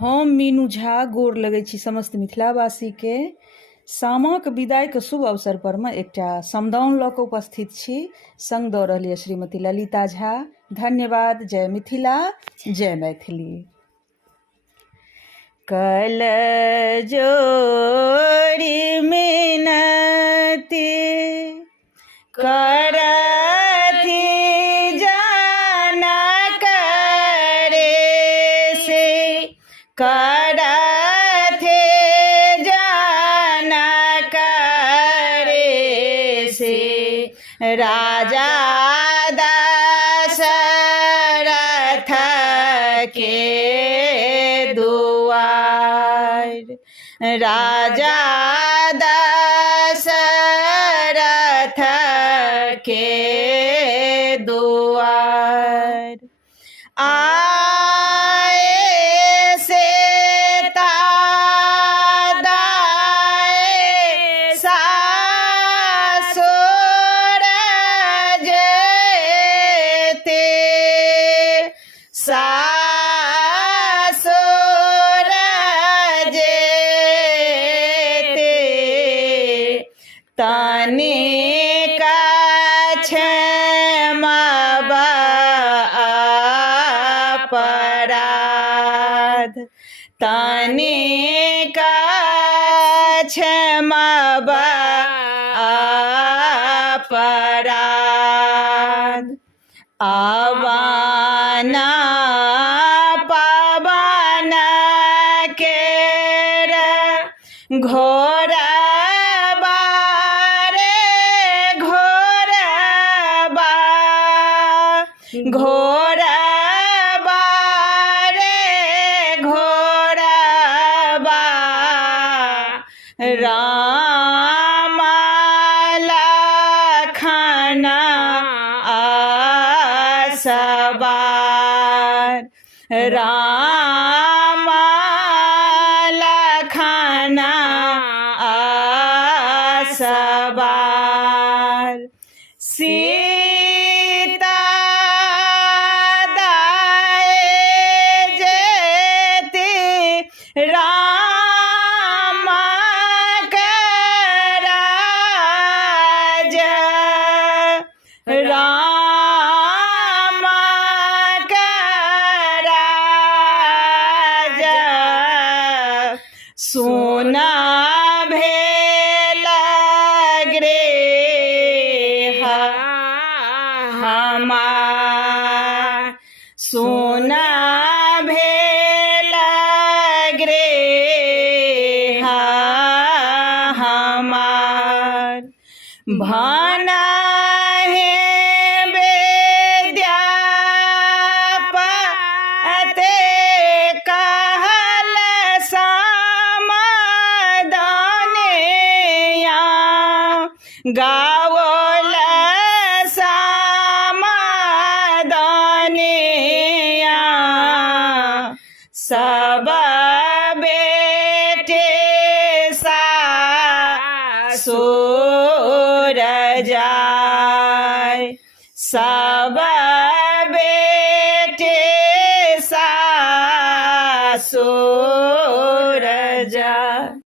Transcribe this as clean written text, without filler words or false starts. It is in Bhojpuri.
हम मीनू झा गोर लगै छी समस्त मिथिलावासी के। सामाक विदाई के शुभ अवसर पर में एकटा समदाउन लऽ कऽ उपस्थित छी। संग दऽ रहल यऽ श्रीमती ललिता झा। धन्यवाद। जय मिथिला, जय मैथिली। कल जोड़ी मिनती करथि जनक रे से, करथि जनक रे से, राजा दशरथ के दुआर, राजा दशरथ के दुआर। आए से तादाए सासुर जेते, सासुर जेते, तनिक क्षमब अपराध, तनिक क्षमब अपराध। आवन पवन केर घोरबा रे घोरबा, घोरबा रे घोरबा, राम लखन असवार, राम लखन असवार। सीता दाए जेती राम के राज, राम के राज। सोना भेल गृह हमार, सोना भेल गृह हमार। भनहि विद्यापति कहल समदनिया, गाओल समदनिया, सब बेटे सासुर जाय, सब